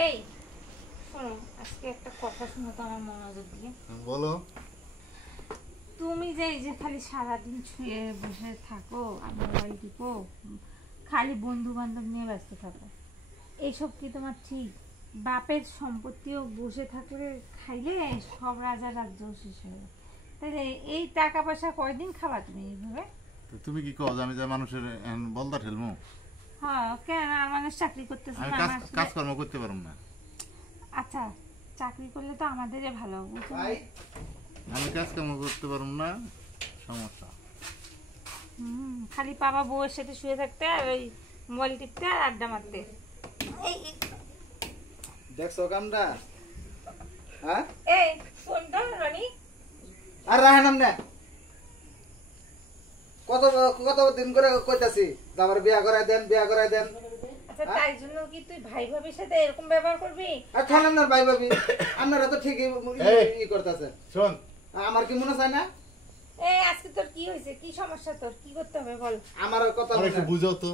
এই শোনো, আজকে একটা কথা শুনো তো আমার মনোযোগ দিয়ে। বলো। তুমি যে এই যে খালি সারাদিন শুয়ে বসে থাকো আর মোবাইল টিপো, খালি বন্ধু বান্ধব নিয়ে ব্যস্ত থাকো, এইসব কি তোমার ঠিক? বাপের সম্পত্তিও বসে থাকলে খাইলে সব রাজার রাজ্য শেষ হয়ে যায়। তাহলে এই টাকা পয়সা কয়দিন খাবা তুমি এইভাবে? তুমি কি কও আমি যে মানুষের বলদা ঠেলমু? হ্যাঁ, কেন? আর মানুষ চাকরি করতেছে আমি না? কাজকর্ম করতে পারুম না। আচ্ছা, চাকরি করলে তো আমাদেরই ভালো, বুঝছো? আমি কাজকর্ম করতে পারুম না, সমস্যা। খালি বাবা বউয়ের সাথে শুয়ে থাকতে আর ওই মোবাইল টিপতে আর আড্ডা মারতে। দেখছো কামটা? হ্যাঁ, এই শোন তো রনি, আর রাহেন না। কত কত দিন করে কইতাছি আমার বিয়া করাই দেন, বিয়া করাই দেন। আচ্ছা তাই জন্য কি তুই ভাই ভাবির সাথে এরকম ব্যবহার করবি? আর খান আপনার ভাই ভাবি, আপনারা তো ঠিকই ই করতেছেন। শোন, আমার কি মনে চায় না? এই আজকে তোর কি হয়েছে? কি সমস্যা তোর? কি করতে হবে বল? আমার কথা আর একটু বুঝাও তো।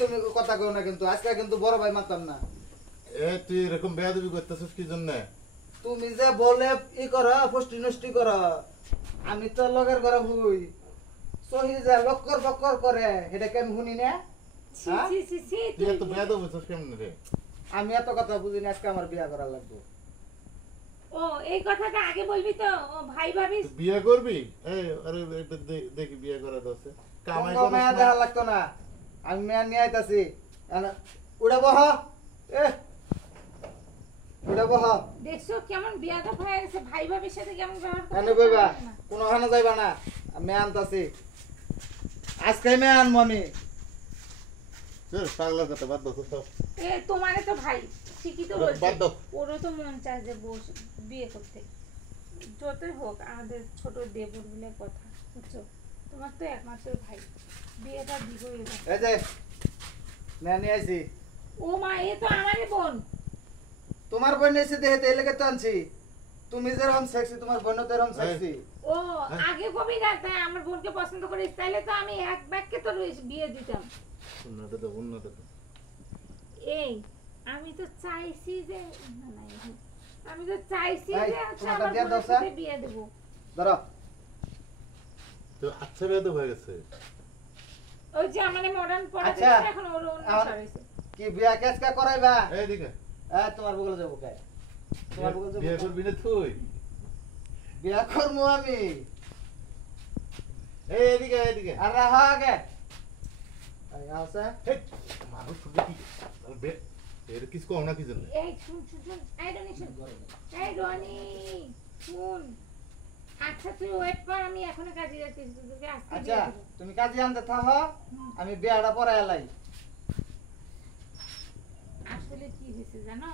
তুমি কথা কও না, কিন্তু আজকে কিন্তু বড় ভাই মারতাম না। তুই এরকম বেয়াদবি করতেছিস কি জন্য? তুমি যে বলে ই কর, পুষ্টি নষ্টি কর, আমি তো লগের ঘরে হুই সহি যা লক্কর বক্কর করে, এটা কেন শুনি না? ছি ছি ছি ছি, তুই এত বেয়াদব হইছিস কেমনে রে? আমি এত কথা বুঝি না, আজকে আমার বিয়া করা লাগবে। ও এই কথাটা আগে বলবি তো। ও ভাই ভাবি তুই বিয়ে করবি? আরে এটা দেখি বিয়ে করা দছে কামাই তোমার মেয়া করিস দেখা না। লাগতো না, আমি মেয়া নিয়ে আইতাছি। উড়ে বহ, উড়ে বহ। দেখছো কেমন বিয়াদব হয়ে গেছে? ভাই ভাবির সাথে কেমন ব্যবহার এনে বইবা, কোনো হানা যাইবা না, আমি মেয়া আনতাছি। আজকে মেয়া আনবো আমি। চল পাগলা কথা বাদ দাও তো সব। এ তোমারে তো ভাই ঠিকই তো বলছে, বাদ দাও। ওরও তো মন চায় যে বিয়ে করতে। যতই হোক আমাদের ছোট দেবর বলে কথা, বুঝছো? তোমার তো একমাত্র ভাই, বিয়েটা দিবই এবার। এই যে মেয়া নিয়ে আইছি। ও মা, এ তো আমারই বোন। তোমার বোন এসে দেখে তো এই লেগে তো আনছি। তুমি যেরকম সেক্সি, তোমার বোন তো এরকম সেক্সি। ও আগে কবি না, তাই আমার বোনকে পছন্দ করিস, তাইলে তো আমি এক ব্যাগকে তোর বিয়ে দিতাম। উন্নত তো উন্নত তো। এই আমি তো চাইছি যে না, না, আমি তো চাইছি এই, যে হচ্ছে তোমাকে আমার দিয়ে দাও, বোনের সাথে স্যার। বিয়ে দেবো। ধরো। তো আচ্ছা বেয়াদব হয়ে গেছে। ওই যে আমাদের মডার্ন পড়া আচ্ছা, দেখে এখন ওর অন্য আমার- সরাইছে। কি বিয়া কেসকা করাইবা? এইদিকে তোমার বগলে যাবো কে? তোমার বগলে যাবো? বিয়ে করবি না তুই? বিয়া করবো আমি। এইদিকে এইদিকে। আর রাহা আগে। এই আছে। হেই, মানুষ শুনবে কি? আরে বে, এর কিছু কম না কি জন্য? এই শুন শুন শুন, এই রনি শুন, এই রনি শুন। আচ্ছা তুই ওয়েট কর, আমি এখনো কাজে যাচ্ছি, তোকে আজকে আচ্ছা, দিয়ে দেবো। তুমি কাজে আনতে থাহ, আমি বিয়াটা পরে এলাই। আসলে কি হয়েছে জানো,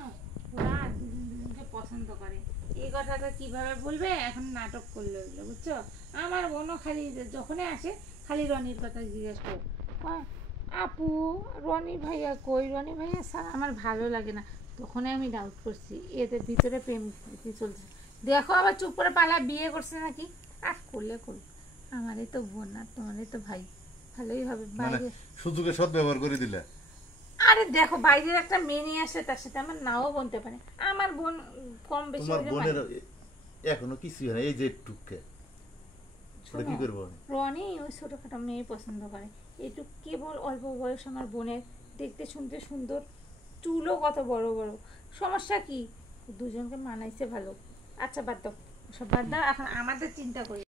ওরা দুজন দুজনকে পছন্দ করে। এই কথাটা কিভাবে বলবে, এখন নাটক করলে হইলো, বুঝছো? আমার বোনও খালি যখনই আসে খালি রনির কথা জিজ্ঞেস করে, কয়, আপু রনি ভাইয়া কই? রনি ভাইয়া স্যার আমার ভালো লাগে না। তখনই আমি ডাউট করছি এদের ভিতরে প্রেম কি চলছে। দেখো আবার চুপ করে পালা বিয়ে করছে নাকি। আর করলে করুক, আমারই তো বোন আর তোমারই তো ভাই, ভালোই হবে। মানে বাইরে সুযোগে সৎ ব্যবহার করে দিলে। আরে দেখো, বাইরের একটা মেয়ে নিয়ে আসলে তার সাথে আমার নাও বলতে পারে। আমার বোন কম বেশি তোমার হলে বোনের মানে। এখনো কিছু হয় না, এই যে টুককে ওটা কি করবো? রনি ওই ছোটখাটো মেয়ে পছন্দ করে। একটু কেবল অল্প বয়স আমার বোনের, দেখতে শুনতে সুন্দর, চুলও কত বড় বড়। সমস্যা কি? দুজনকে মানাইছে ভালো। আচ্ছা বাদ দাও, সব বাদ দাও, এখন আমাদের চিন্তা করি।